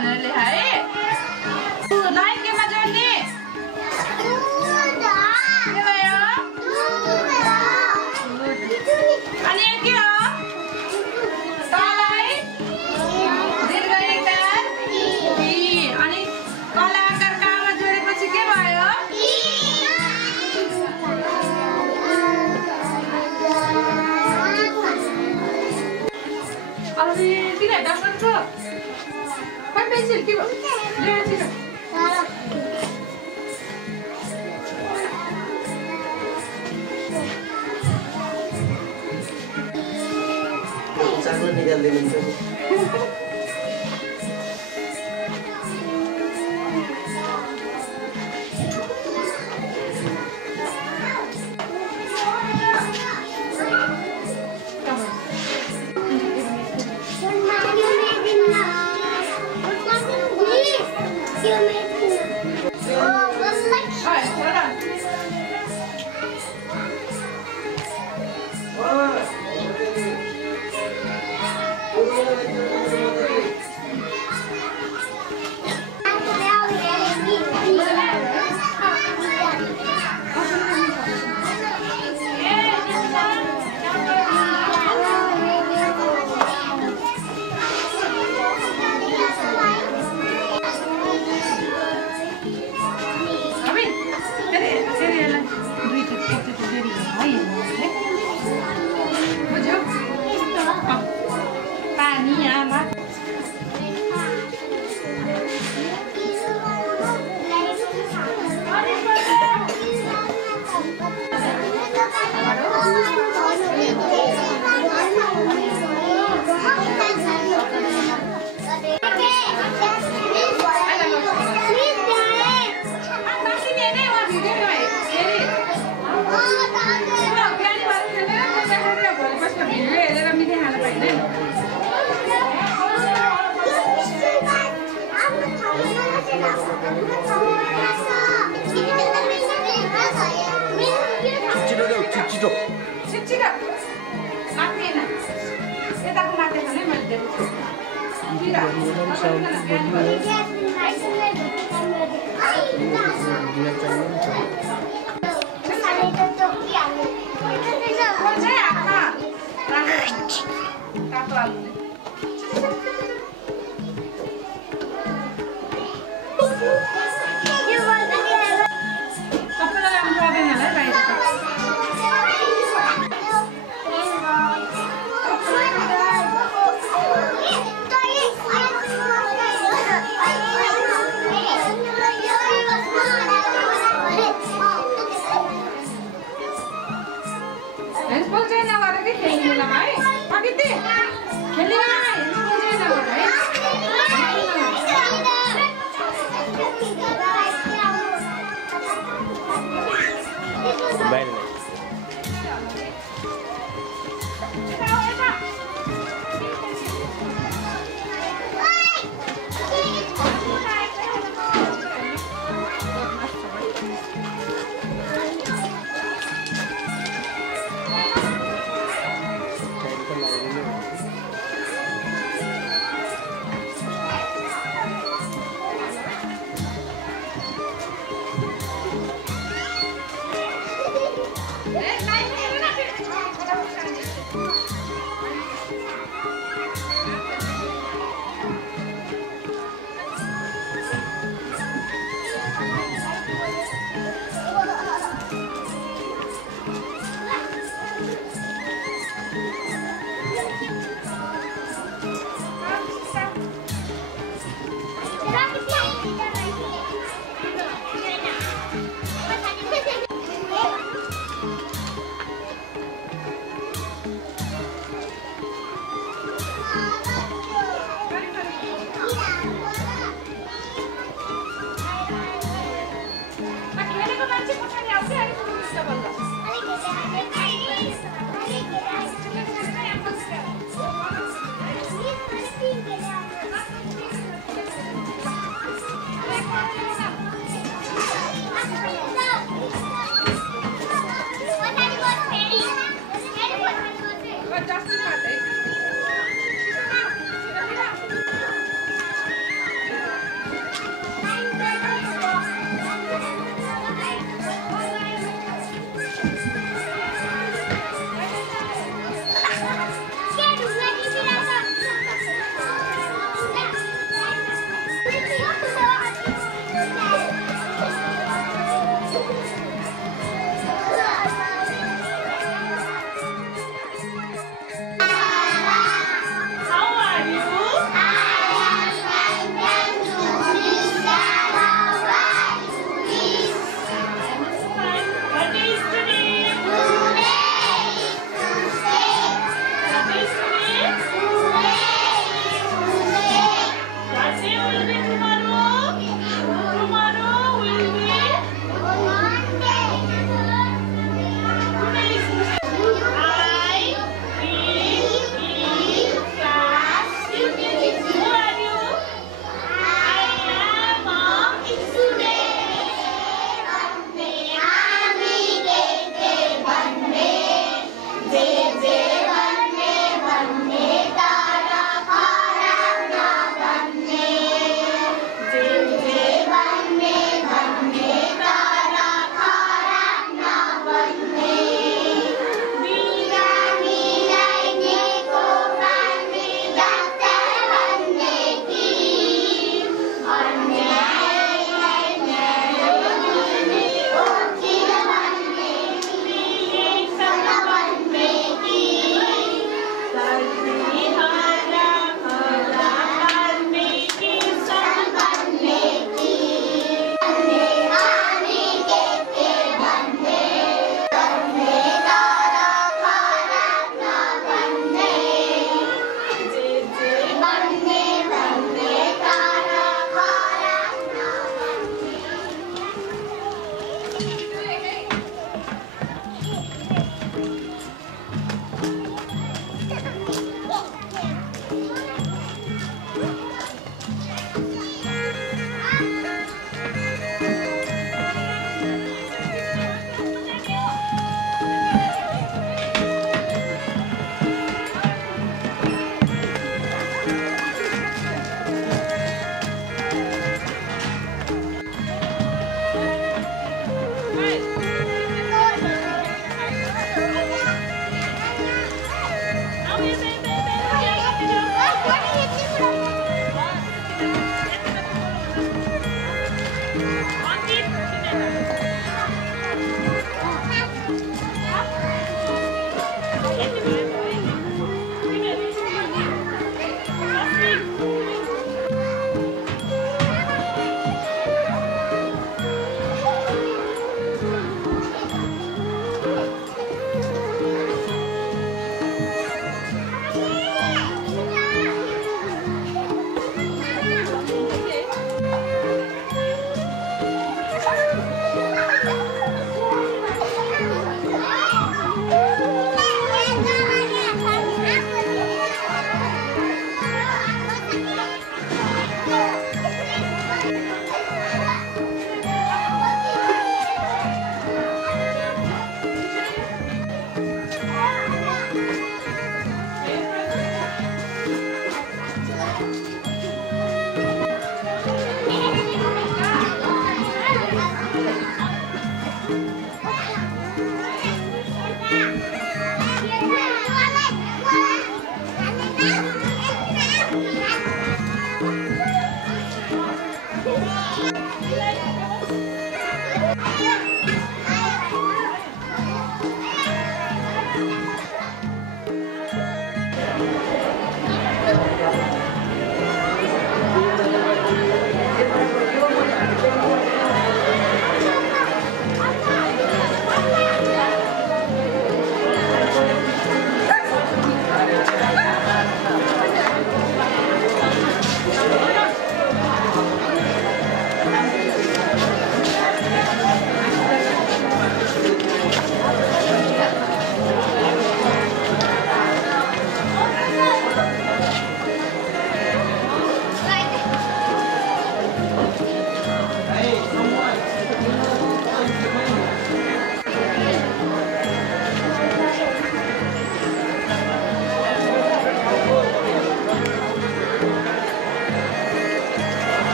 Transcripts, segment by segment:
भनेर लेखाए लाइन केमा जोड्ने के भयो अनि यो के हो तलाई दीर्घ इकार अनि कला आकार कामा जोडेपछि के भयो अरे किन डाक्टर छ कोही पेन्सिल के ल्याएर चाकु निकाल्दिनुहुन्छ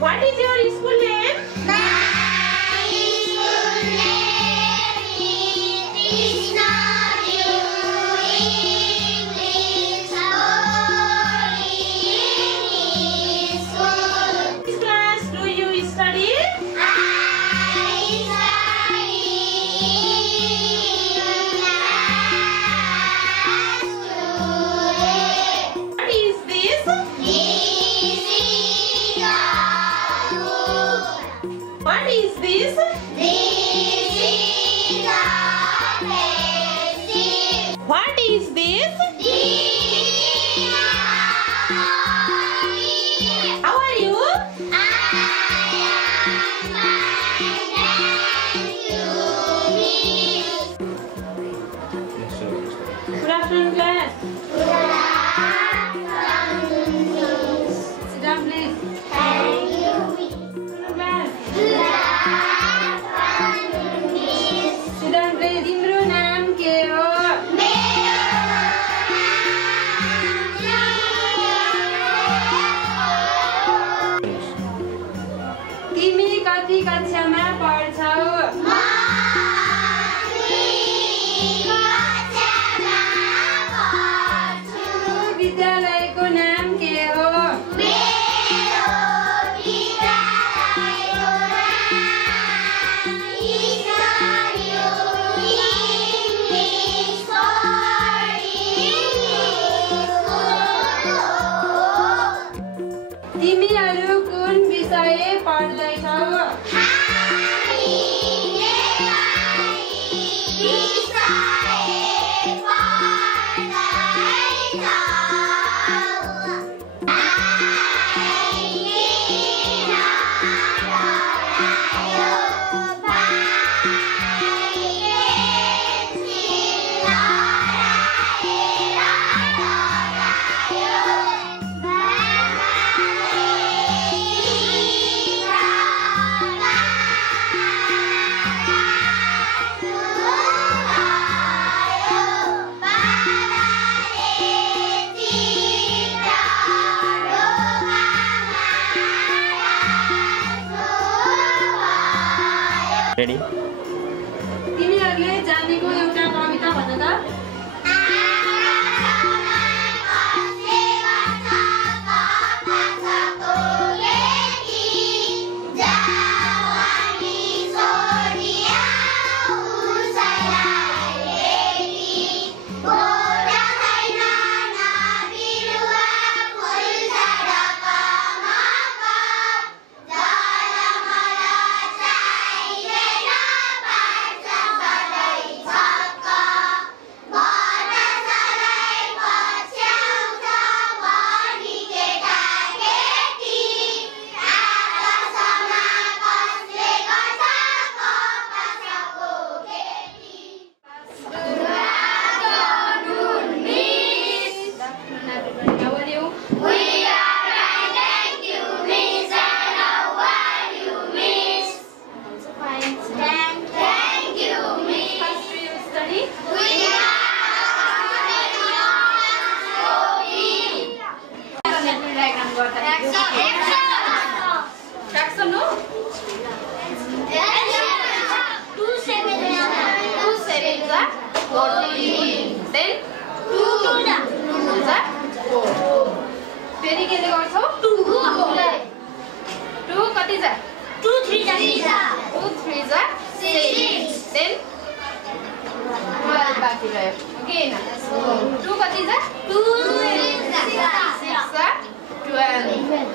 What is your school name? Which class do you study? What is this? What is this? What is this? How are you? Good afternoon, class. Sit down, please. Afternoon, class. Sit down, please. तिम्रो नाम के हो? तिमी कति कक्षामा पढ्छौ? विद्यालयको नाम के हो? तिमीहरू कुन विषय पढ्दैछौ? Ready? तिमीहरूले जानेको एउटा कविता भन त।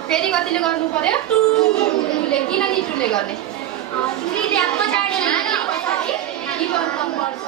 फेरि कतिले गर्नु पर्यो 2 ले किन नि 2 ले गर्ने 2 ले पछाडी के गर्नु पर्छ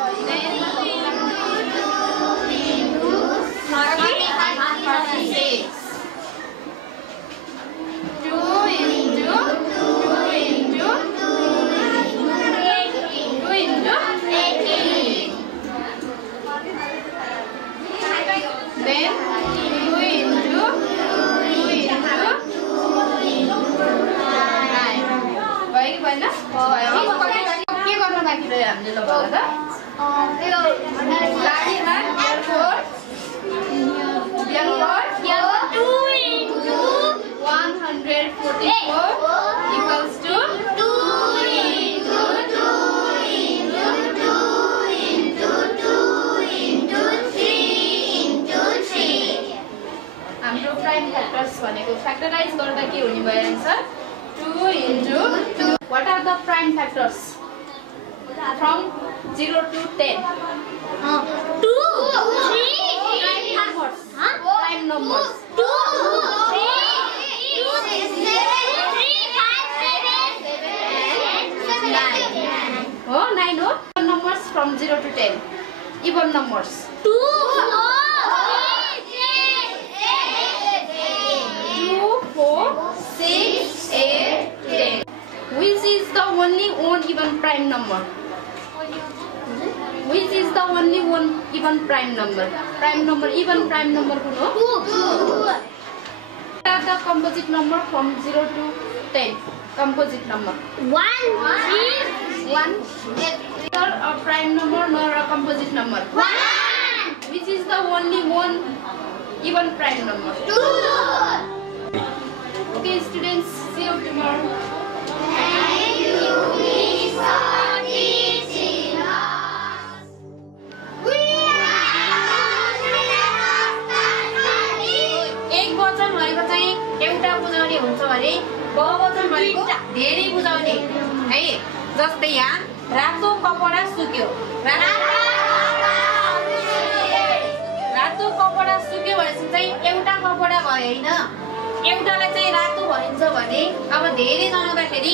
factors भनेको फ्याक्टराइज गर्दा के हुने भयो answer 2 into 2. What are the prime factors from 0 to 10? 2 Prime numbers. 2 3 Oh, 9 oh. Numbers from 0 to 10. Even numbers. 2 4 6 8 10. Which is the only one even prime number? Which is the only one even prime number? Prime number, even prime number kuno? 2 What are the composite number from 0 to 10? Composite number. 1 3 1. Neither a prime number nor a composite number. 1 Which is the only one even prime number? 2. Okay, students. See you tomorrow. Thank you, Miss, for teaching us. We एक वचन भनेको चाहिँ एउटा बुझाउने हुन्छ भने बहुवचन भनेको धेरै बुझाउने है। जस्तै यहाँ रातो कपडा सुक्यो, रातो कपडा सुक्यो भनेपछि चाहिँ एउटा कपडा भयो हैन, एउटालाई चाहिँ रातो भनिन्छ भने अब धेरै जनाउँदाखेरि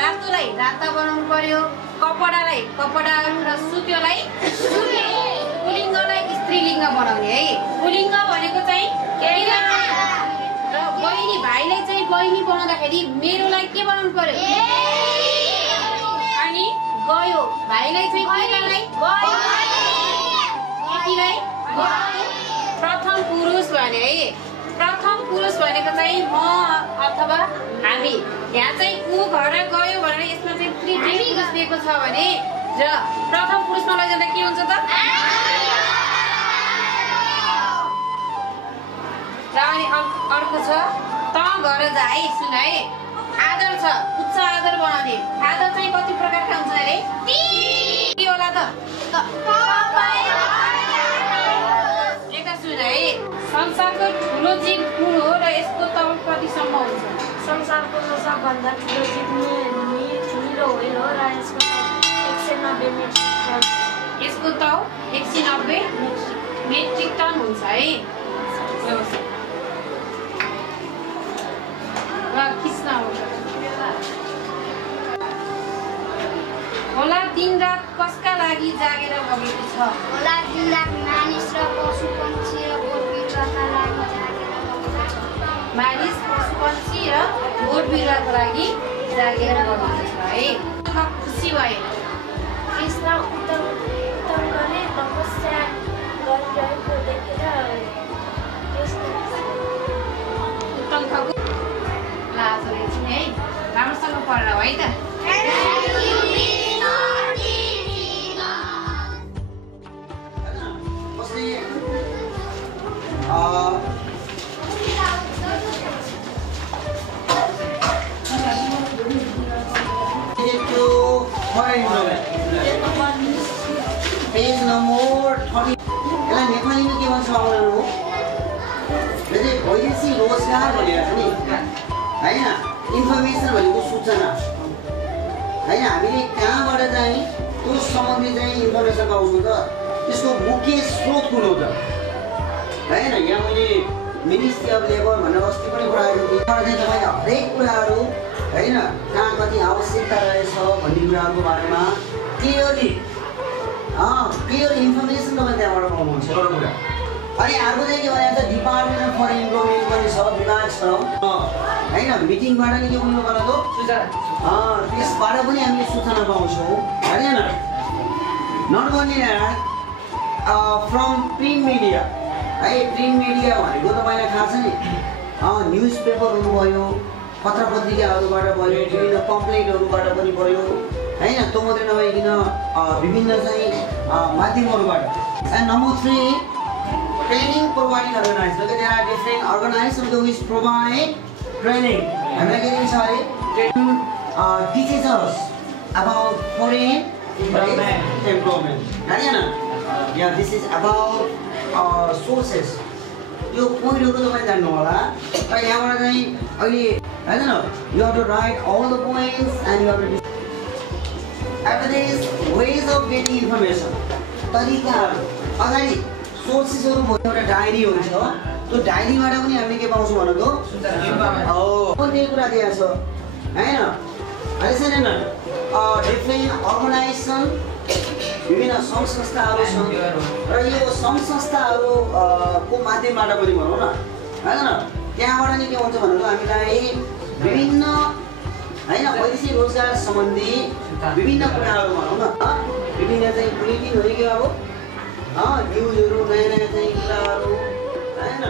रातोलाई राता बनाउनु पर्यो, कपडालाई कपडाहरू र सुक्योलाई पुलिङ्गलाई स्त्रीलिङ्ग बनाउने है। पुलिङ्ग भनेको चाहिँ र बहिनी भाइलाई चाहिँ बहिनी बनाउँदाखेरि मेरोलाई के बनाउनु पर्यो? अनि गयो भाइलाई चाहिँ केटालाई केटीलाई प्रथम पुरुष भने है। प्रथम पुरुष भनेको चाहिँ म अथवा हामी। यहाँ चाहिँ ऊ घर गयो भनेर यसमा चाहिँ तृतीय पुरुष दिएको छ भने र प्रथम पुरुषमा लैजाँदा के हुन्छ त? र अनि अर्को छ त घर जा है। सुन है, आदर छ, उच्च आदर बनाउने। आदर चाहिँ कति प्रकारका हुन्छ अरे? के होला त? एका सुन है, संसारको ठुलो जीव कुन हो र यसको तौल कतिसम्म हुन्छ? संसारको सबभन्दा ठुलो जीव ठुलो व्हेल हो र यसको 190 मेट्रिक टन। यसको तौल 190 मेट्रिक टन हुन्छ है। र खिच्न आउँछ। होला दिन रात कसका लागि जागेर बगेको छ? होला दिन रात मानिस र पशु पक्षी र बोट बिरुवाका लागि जागेर बगेको छ। मानिस पशु पक्षी र बोट बिरुवाको लागि जागेर बगेको छ है। खुसी भए कृष्ण उत्तर गर्ने तपस्या गरिरहेको देखेर उत्तङ्कको लाज रहेछ नि है। राम्रोसँग पढेर है त। पेज नम्बर 30 यसलाई नेपालीमा के भन्छ अगाडि हो? वैदेशिक रोजगार भनेको छ नि हैन, इन्फर्मेसन भनेको सूचना हैन। हामीले कहाँबाट चाहिँ त्यो सम्बन्धी चाहिँ इन्फर्मेसन पाउँछौँ त, त्यसको मुख्य स्रोत कुन हो त हैन। यहाँ मैले मिनिस्ट्री अफ लेबर भनेर अस्ति पनि पढाएको थिएँ। चाहिँ तपाईँले हरेक कुराहरू हैन, कहाँ कति आवश्यकता रहेछ भन्ने कुराहरूको बारेमा क्लियर इन्फर्मेसन तपाईँ त्यहाँबाट पाउनुहुन्छ एउटा कुरा। अनि अर्को चाहिँ के भनेको छ, डिपार्टमेन्ट अफ फरेन इम्प्लोइमेन्ट पनि छ, विभाग छ हैन। मिटिङबाट नि के हुनु पर्यो त त्यसबाट पनि हामीले सूचना पाउँछौँ हैन। Not only that, from print media है। प्रिन्ट मिडिया भनेको तपाईँलाई थाहा छ नि, न्युज पेपरहरू भयो, पत्र पत्रिकाहरूबाट भयो, विभिन्न कम्प्लेन्टहरूबाट पनि भयो हैन। त्यो मात्रै नभइकन विभिन्न चाहिँ माध्यमहरूबाट। And number 3, training providing organized. Look at there are different organizations which provide training. हामीलाई के दिन्छ अरे? Training teaches us about foreign Temperament. Yeah, this is about sources. यो पोइन्टहरु तपाईले जान्नु होला र यहाँबाट चाहिँ अहिले हैन you have to write all the points and you have to after this ways of getting information तरिकाहरु अगाडि सोर्सेसहरु भयो एउटा डायरी हुन्छ त्यो डायरीबाट पनि हामीले के पाउँछौँ भनेको हो कुनै कुरा दिएको छ हैन अहिले छैन डिफरेन्ट अर्गनाइजेसन विभिन्न सङ्घ संस्थाहरू छन् र यो सङ्घ संस्थाहरू को माध्यमबाट पनि भनौँ न हैन त्यहाँबाट नि के हुन्छ भनेको हामीलाई विभिन्न हैन वैदेशिक रोजगार सम्बन्धी विभिन्न कुराहरू भनौँ न विभिन्न चाहिँ बुलेटिनहरू के अब न्युजहरू नयाँ नयाँ चाहिँ कुराहरू हैन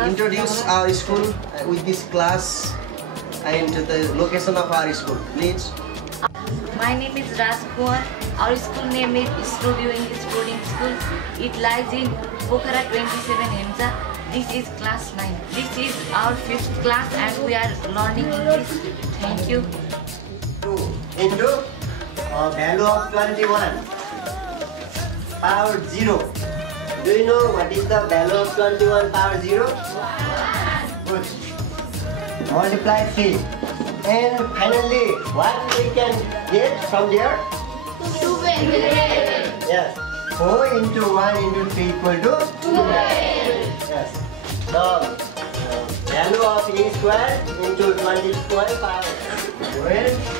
Introduce our school with this class and the location of our school, please. My name is Raj Kumar. Our school name is Studio English Boarding School. It lies in Pokhara 27 Hemza. This is class 9. This is our 5th class and we are learning English. Thank you. into value of 21 power 0. Do you know what is the value of 21 power 0? 1. Good. Multiply 3. And finally, what we can get from there? 12. Yes. 4 into 1 into 3 equal to 12. Yes. The value of a square into 24 power 12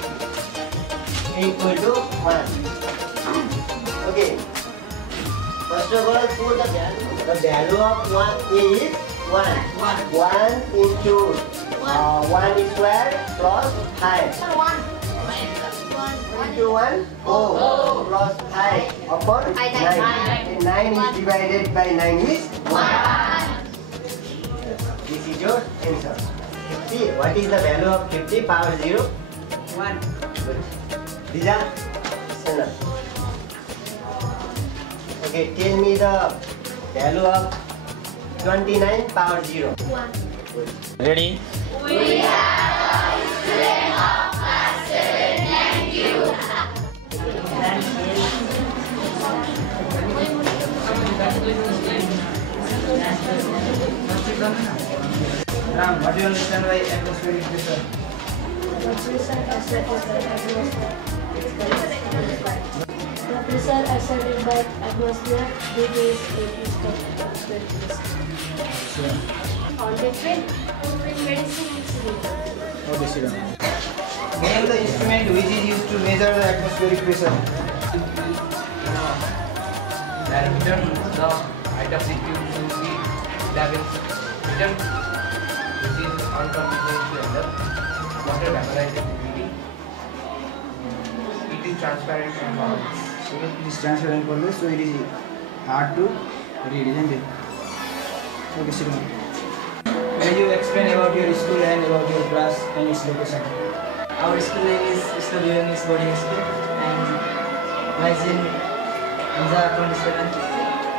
equal to 1. Okay. First of all, put the value. The value of 1 is 1. 1 into 1 square plus 5. 1 into 1, 4 plus 5 upon 9. 9 is divided by 9 is 1. This is your answer. 50. What is the value of 50 power 0? 1. Good. These are enough. Okay, tell me the value of 29 power 0. 1. Good. Ready? We are students of class 7. Thank you. Ram, what do you understand by atmospheric pressure? The pressure exerted by atmosphere decreases it is atmospheric pressure. On different medicine incident. Okay, sit down. Name the instrument which is used to measure the atmospheric pressure. Barometer, the item is used to see levels meter, which is unconventional cylinder, water vaporized humidity. It is transparent and round. So it is transparent color, so it is hard to read, isn't it? Okay, sit down. Can you explain about your school and about your class and its location? Our school name is Studio English Boarding School and lies in Hamza 27,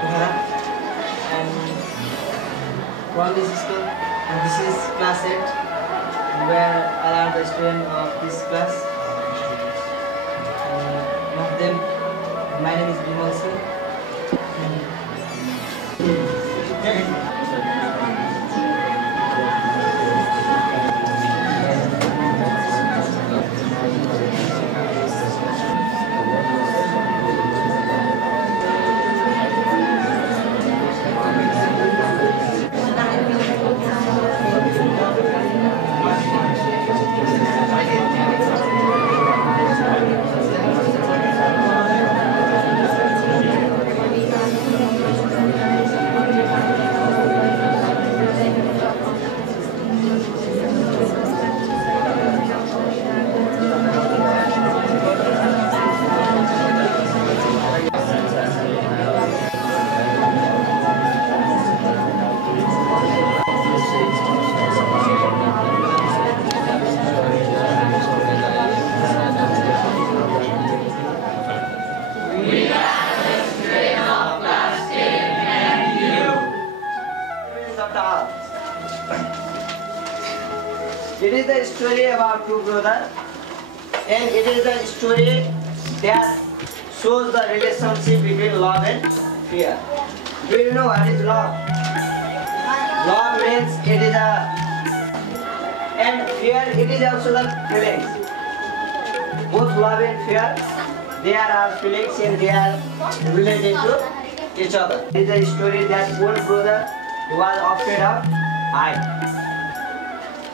Bukhara. And from this school, and this is class 8, where all are the students of this class. One of them, my name is Bimal Singh. It is the story about two brothers, and it is the story that shows the relationship between love and fear. Do you know what is love? Love means it is a, and fear it is also the feelings. Both love and fear, they are feelings and they are related to each other. It is a story that one brother was afraid of height.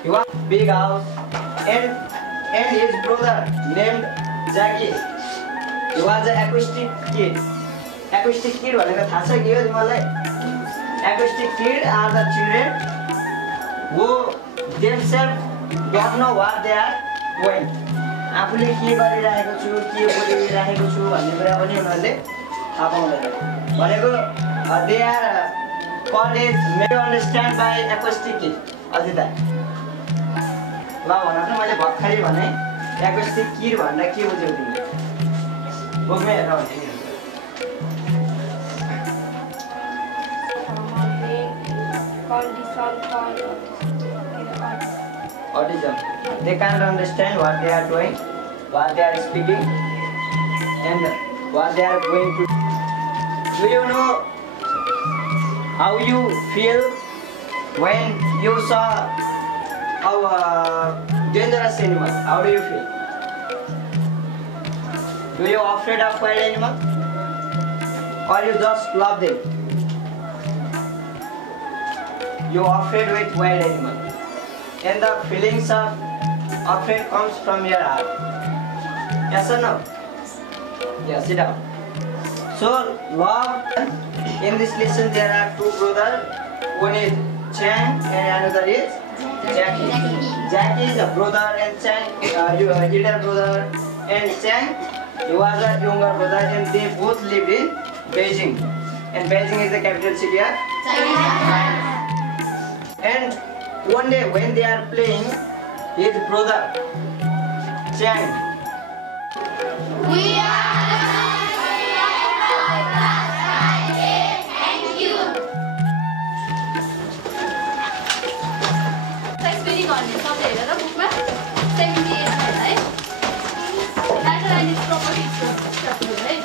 He was big house and his brother named Jackie. He was an acoustic kid. Acoustic kid भनेको थाहा छ के हो तिमीलाई? Acoustic kid are the children who themselves don't know what they are doing. आफूले के गरिरहेको छु, के बोलिरहेको छु भन्ने कुरा पनि उनीहरूले थाहा पाउँदैन. भनेको they are called as made to understand by acoustic kid. अझै त ल भन त मैले भर्खरै भने acoustic kid भन्दा के बुझ्यौ तिमीले? बोक्मै हेर भने नि. Autism. They can't understand what they are doing. what they are speaking and what they are going to. Do you know how you feel when you saw a dangerous animal? How do you feel? Do you afraid of wild animal? Or you just love them? You afraid with wild animal. And the feelings of afraid comes from your heart. Yes or no? Yeah, sit down. So, love, in this lesson there are two brothers. One is Chang and another is Jackie. Jackie is a brother and Chang, elder brother, and Chang, he was a younger brother, and they both lived in Beijing. And Beijing is the capital city of China. And one day when they are playing, his brother Chang, We are thank you. Spelling on it. Some later, book में 78 है, lateral and its properties structure है.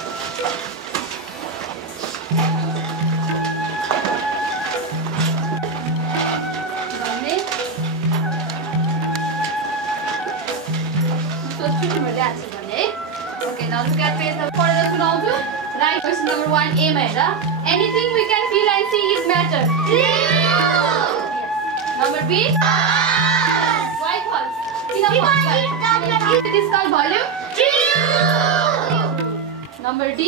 Okay, now look at page number 4. Right, question number 1A. Anything we can feel and see is matter. Yes. Number B. Why false? It is called volume. Number D.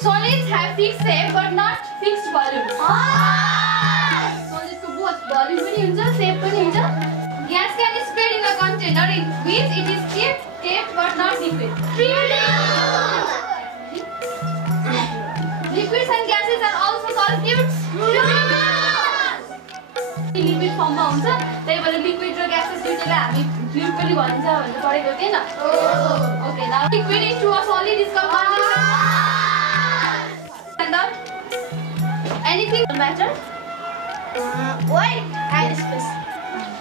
Solids have fixed shape but not fixed volume. Solids को बहुत volume पनि हुन्छ, shape पनि हुन्छ. Gas can be spread in a container in which it is kept but not liquid. Liquids and gases are also called fluids. Liquid form मा हुन्छ, त्यही भएर liquid र gases दुईटैलाई हामी fluid पनि भनिन्छ भनेर पढेको थिएन. Okay, now liquid into a solid is called condenser. And anything matter? Weight and space.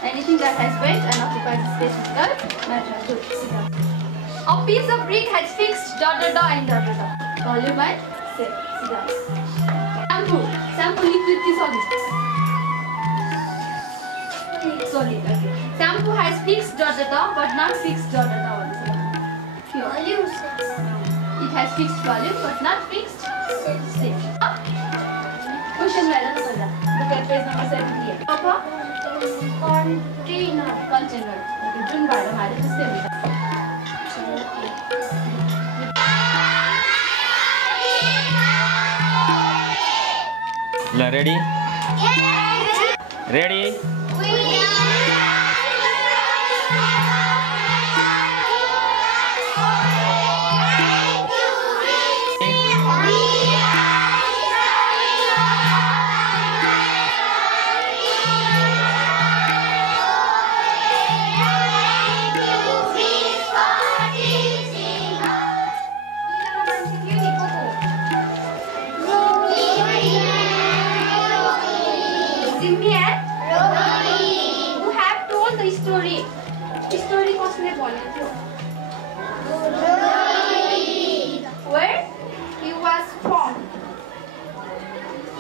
Anything that has weight and occupies space is called matter. Good. Sit down. A piece of brick has fixed and volume and shape. Sit down. Shampoo. Shampoo liquid is solid. Solid. Okay. Shampoo has fixed but not fixed Volume. It has fixed volume but not fixed shape. Question madam. Look at page number 78. Container. Container. Okay. जुन भाडा हाले त्यस्तै हुन्छ. Ready? Ready? Jimmy and Rohini, who have told the story. Story कसले भनेको थियो? Where he was from?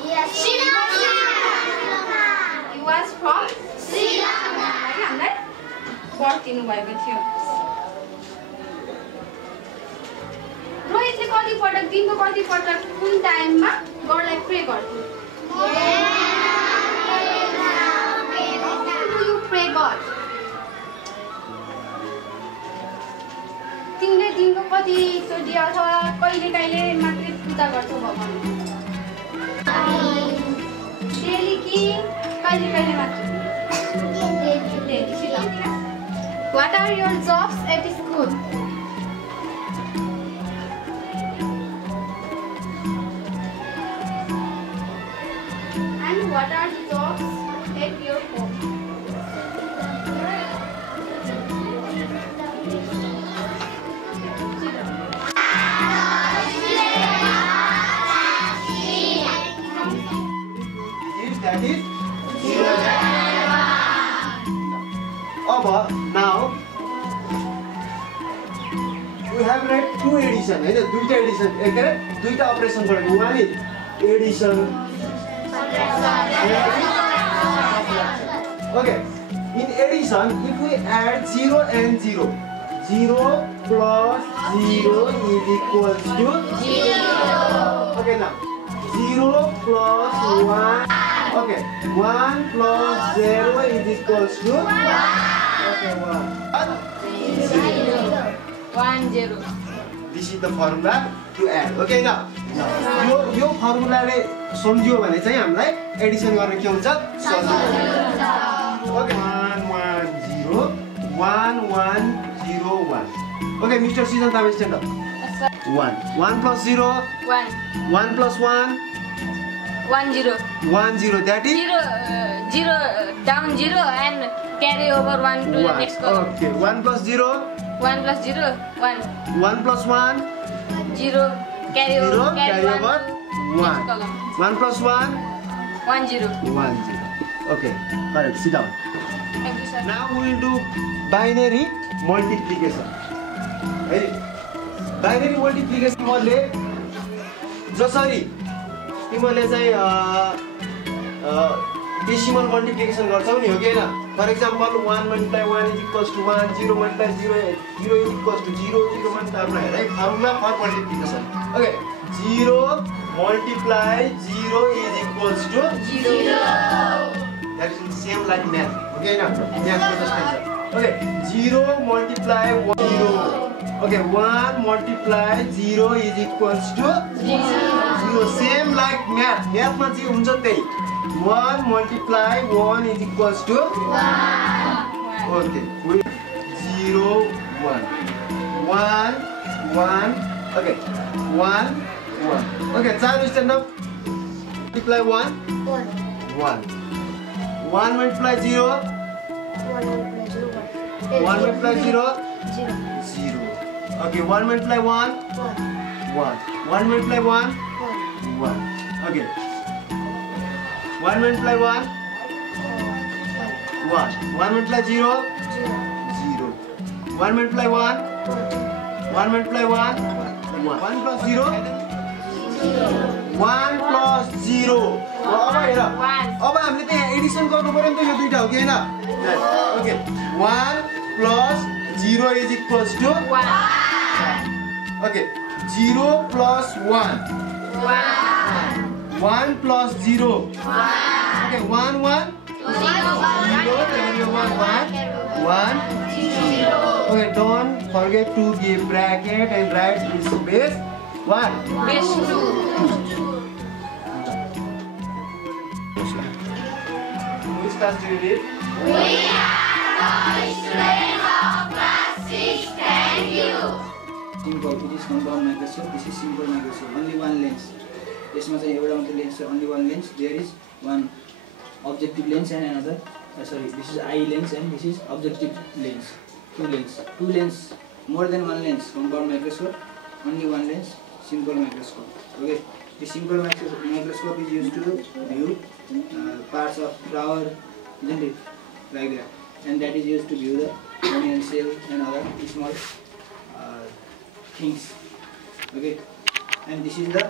Yes. Sri Lanka. He was from Sri Lanka. हामीलाई पढ्दिनु भएको थियो. रोहितले कति पटक दिनको कति पटक कुन टाइममा गडलाई प्रे गर्थ्यो? Pray God. तिमीले दिनको कति चोटि अथवा कहिले कहिले मात्रै पूजा गर्छौ भगवान? डेली कि कहिले कहिले मात्र? Daily. What are your jobs at school? And what are the jobs at your home? That is now we have read 2 addition, right? 2 addition. Okay, 2 operation for one is addition. Okay, in addition, if we add 0 and 0, 0 plus 0 is equals to 0. Okay, now 0 plus 1. Okay, 1 plus 0 is equals to 1. Okay, 1 0. This is the formula to add. Okay, now यो फर्मुलाले सम्झियो भने चाहिँ हामीलाई Edison गर्न के हुन्छ सजिलो हुन्छ. Okay, 1 1 0 1 1 0 1. Okay, Mr. Season Time stand up. 1 1 plus 0 1 1 plus 1 1 0 1 0. That is 0 down 0 and carry over 1 to the next column. Okay, 1 plus 0 1 plus 0 1 1 plus 1 0 carry over 0 carry over 1 next column. 1 plus 1 1 0. 1 0. Okay, correct. Sit down. Thank you, sir. Now we will do binary multiplication. Right? Binary multiplication मले जसरी तिमीले चाहिँ decimal multiplication गर्छौ नि हो कि हैन. For example 1 multiply 1 is equals to 1, 0 multiply 0 is equals to 0, 0 multiply right? Formula for multiplication. Okay, 0 multiply 0 is equals to 0. That is the same like math. Okay, now math. Okay, 0 multiply 1 0. Okay, 1 multiply 0 is equals to 0. Same like math. Math ma चाहिँ हुन्छ त्यही. 1 multiply 1 is equals to 1. Okay, 0 1 1 1. Okay, 1 1. Okay, child stand up. Multiply 1 1. 1 multiply 0 1 multiply 0 0. Okay, 1 multiply 1 1. 1 multiply 1 1. Okay, 1 multiply 1 1. 1 multiply 0 0. 1 multiply 1 1 multiply 1 1. 1 plus 0 1 plus 0. अब हेर, अब हामीले त्यहाँ Edison गर्नु पर्यो नि त. यो दुईटा हो कि हैन? Okay, 1 plus 0 is equals to 1. Okay, 0 plus 1 1 plus 0 Okay, 1 1 0 carry over 1 1 0. Okay, don't forget to give bracket and write this base 1 base 2. Which class do you read? We are the students of class 6. Thank you. Simple. It is compound microscope. This is simple microscope. Only one lens. यसमा चाहिँ एउटा मात्र lens छ. Only one lens. There is one objective lens and another. Sorry, this is eye lens and this is objective lens. Two lens. More than one lens. Compound microscope. Only one lens. Simple microscope. Okay. The simple microscope is used to view parts of flower, isn't it? Like that. And that is used to view the onion cell and other small things. Okay. And this is the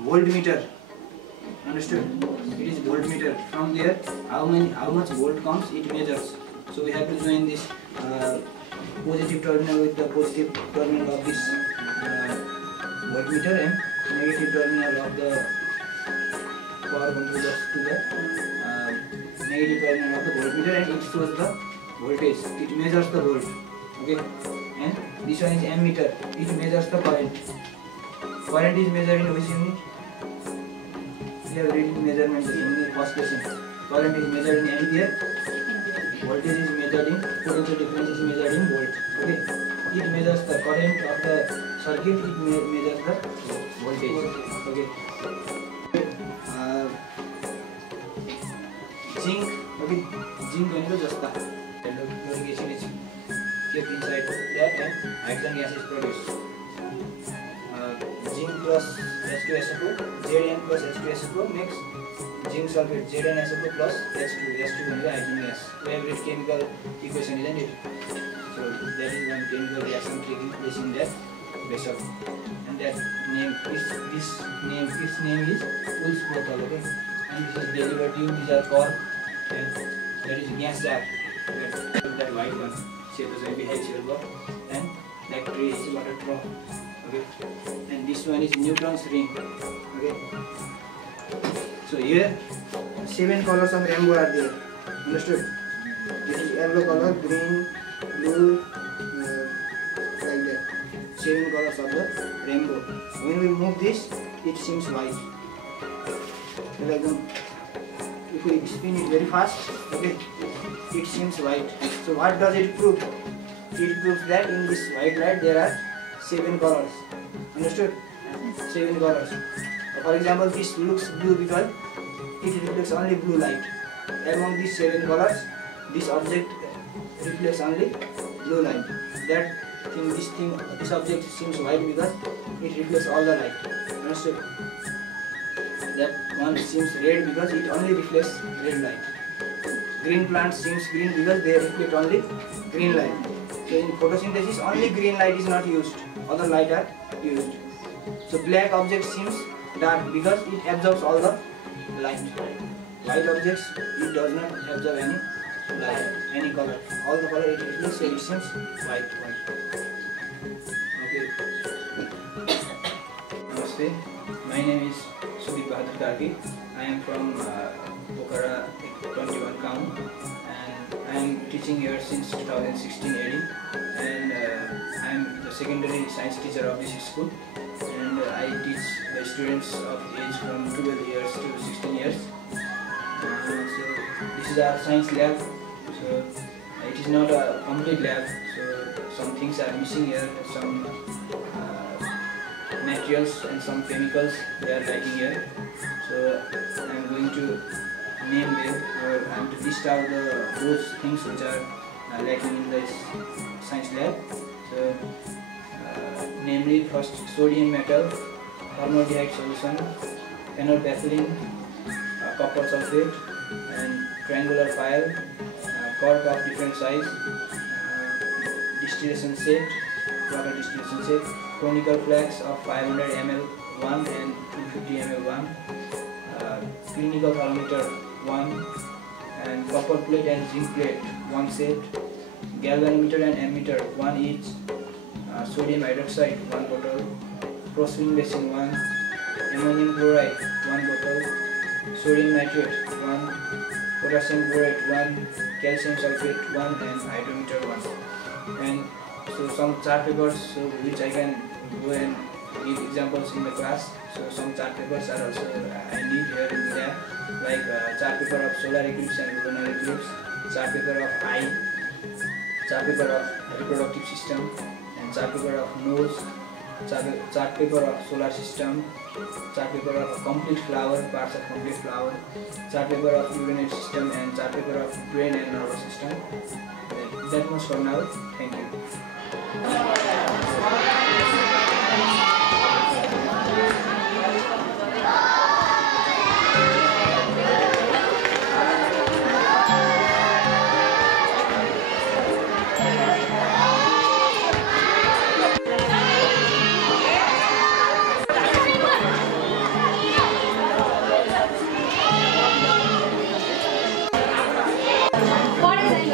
voltmeter. Understood? It is voltmeter. From there, how much volt comes, it measures. So we have to join this positive terminal with the positive terminal of this voltmeter and negative terminal of the power controller to the negative terminal of the voltmeter, and it shows the voltage. It measures the volt. Okay. And this one is ammeter. It measures the current. Current is measured in which unit? We have read measurement in the first lesson. Current is measured in ampere. Voltage is measured in, potential difference is measured in volt. Okay. It measures the current of the circuit. It measures the voltage. Okay. Zinc. Okay. Zinc भनेको जस्ता. Lubrication is kept inside that and hydrogen gas is produced. Zinc plus H2SO4, Zn plus H2SO4 makes zinc sulfate, ZnSO4 plus H2 भनेको hydrogen gas. We have read chemical equation, isn't it? So that is one chemical reaction taking place in that vessel, and that name is its name is Wolff's bottle. Okay, and this is derivative. These are cork, and that is gas jar. That white one, behind silver, and that tray is water straw. Okay, and this one is Newton's ring. Okay, so here 7 colors of rainbow are there. Understood? This is yellow color, green, blue, like that. 7 colors of the rainbow. When we move this, it seems white. Like if we spin it very fast, okay, it seems white. So what does it prove? It proves that in this white light there are 7 colors. Understood? 7 colors. For example, this looks blue because it reflects only blue light. Among these 7 colors, this object reflects only blue light. This object seems white because it reflects all the light. Understood? That one seems red because it only reflects red light. Green plant seems green because they reflect only green light. So in photosynthesis, only green light is not used. Other light are used. So black object seems dark because it absorbs all the light. White objects, it does not absorb any light, any color. All the color it reflects, so it seems white. Okay. Namaste. My name is Sudip Bahadur Karki. I am from Pokhara 21 Kaun, and I am teaching here since 2016-18, and I am the secondary science teacher of this school, and I teach the students of age from 12 years to 16 years. So this is our science lab. So it is not a complete lab. So some things are missing here. Some materials and some chemicals they are lacking here. So I am going to name them, or I am to list out those things which are lacking in this science lab. So namely, first sodium metal, formaldehyde solution, phenolphthalein, copper sulfate, and triangular file, cork of different size, distillation set, water distillation set, conical flask of 500 ml 1 and 250 ml 1, clinical thermometer 1, and copper plate and zinc plate 1 set, galvanometer and ammeter 1 each, sodium hydroxide 1 bottle, porcelain basin 1, ammonium chloride 1 bottle, sodium nitrate 1, potassium chloride 1, calcium sulfate 1, and hydrometer 1. And so some chart papers which I can go and give examples in the class. So some chart papers are also I need here in the lab, like chart paper of solar eclipse and lunar eclipse, chart paper of eye, chart paper of reproductive system, and chart paper of nose, chart paper of solar system, chart paper of complete flower, parts of complete flower, chart paper of urinary system, and chart paper of brain and nervous system. That much for now. Thank you. What is it?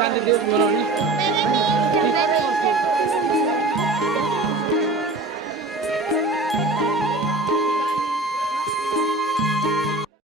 शान्ति दिवस मनाउने